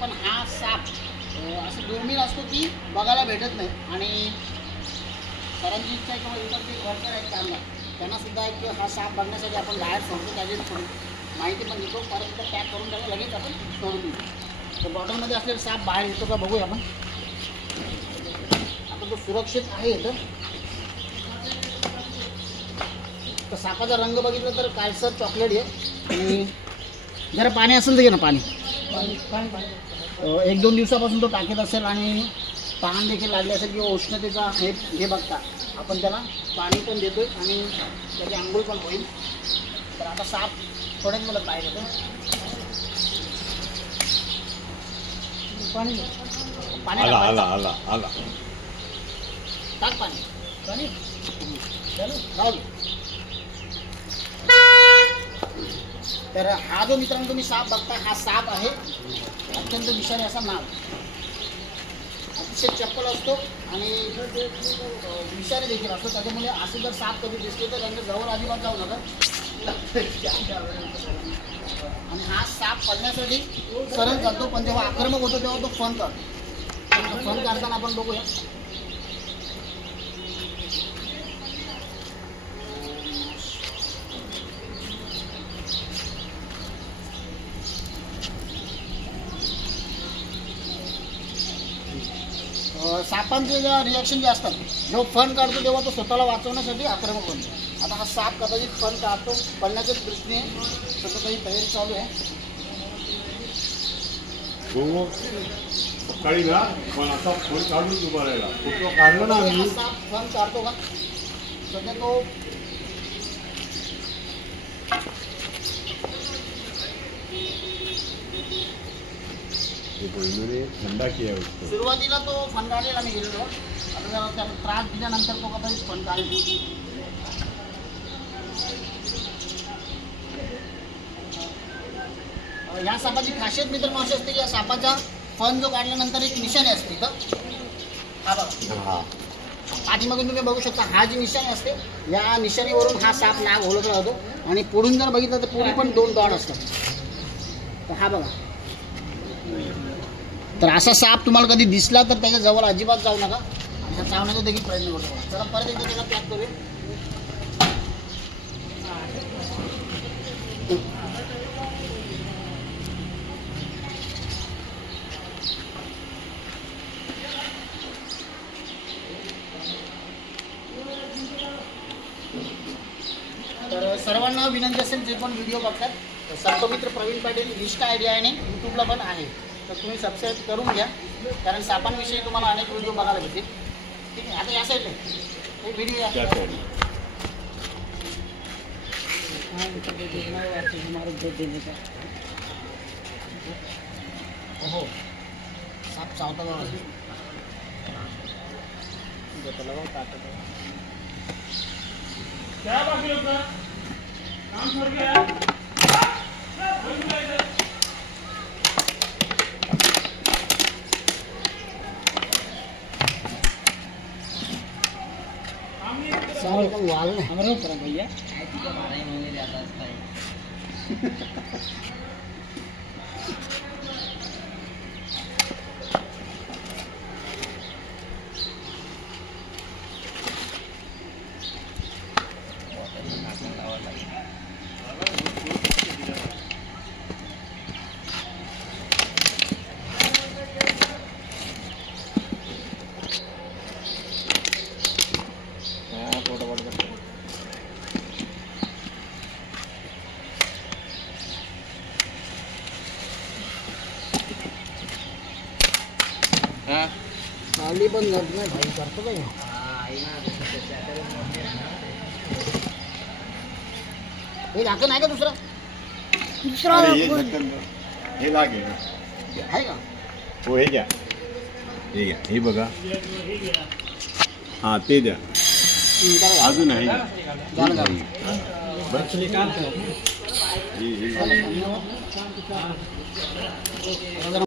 पण हा साप असं दुर्मिळ असतो की बघायला भेटत नाही. आणि सरांची इच्छा आहे किंवा इतर जे वर्कर आहेत कामगार त्यांना सुद्धा एक हा साप बघण्यासाठी आपण बाहेर सोडतो. त्याची थोडी माहिती पण देतो, परत पॅक करून त्याला लगेच आपण सोडून देतो. तर बॉटलमध्ये असलेला साप बाहेर येतो का बघूया आपण. तो सुरक्षित आहे इथं. तर सापाचा रंग बघितला तर काळसर चॉकलेट आहे. आणि जरा पाणी असेल तर घे ना पाणी. 1-2 दिवसापासून तो टाकीत असेल आणि तहान देखील लागली असेल किंवा उष्णतेचा हे बघता आपण त्याला पाणी पण देतोय आणि त्याची आंघोळ पण होईल. तर आता साप थोड्याच मला बाहेर येतो. पाणी टाक पाणी तर हा जो मित्रांनो तुम्ही साप बघताय हा साप आहे अत्यंत विषारी असा नाव. अतिशय चप्पल असतो आणि विषारी देखील असतो. त्याच्यामुळे असे जर साप कधी दिसले तर त्यांच्या जवळ अजिबात जाऊ नका. आणि हा साप पडण्यासाठी सरळ जातो, पण जेव्हा आक्रमक होतो तेव्हा तो फन काढतो. फन काढताना आपण बघूया. सापांचे जे रिॲक्शन जे असतात जेव्हा फन काढतो तेव्हा तो स्वतःला वाचवण्यासाठी आक्रमक बनतो. आता हा साप कदाचित फन काढतो पडण्याच्या दृष्टीने तसं काही तयारी चालू आहे. साप फन काढतो का सध्या तो ठंडा किया उसको. सुरुवातीला तो फन काढलेला मी गेलेलो. आता जरा त्याला त्रास दिल्यानंतर तो कदाचित फन काढेल. या सापाची खासियत मित्रांनो अशी असते की या सापाचा फन जो काढल्यानंतर एक निशाणी असते. तर हा बघा पाठीमागून तुम्ही बघू शकता. हा जी निशाणी असते या निशाणीवरून हा साप नाग ओळखला जातो. आणि पुढून जर बघितलं तर पुढे पण 2 डॉट असतात. तर हा बघा. तर असा साप तुम्हाला कधी दिसला तर त्याच्या जवळ अजिबात जाऊ नका आणि हा चावण्याचा देखील प्रयत्न करतो. चला परत एकदा त्याला पॅक करूया. तर सर्वांना विनंती असेल जे पण व्हिडिओ बघतात सर्पमित्र प्रवीण पाटील इंस्टा आयडी आहे आणि यूट्यूबला पण आहे. तर तुम्ही सबस्क्राईब करून घ्या कारण सापांविषयी तुम्हाला अनेक व्हिडिओ बघायला भेटतील. ठीक आहे. आता या साईडला एक व्हिडिओ या हो साप चावता बघा. क्या बाकी होता काम छोड़ के यार सारे का वाल है हमारे ऊपर भैया हमारा ही मुंह में ज्यादा है. सावली पण जात नाही भाई करतो काय. हे झाकण आहे का दुसरा हे लागे आहे का. हो हे घ्या हे बघा. हा ते द्या अजून आहे बस.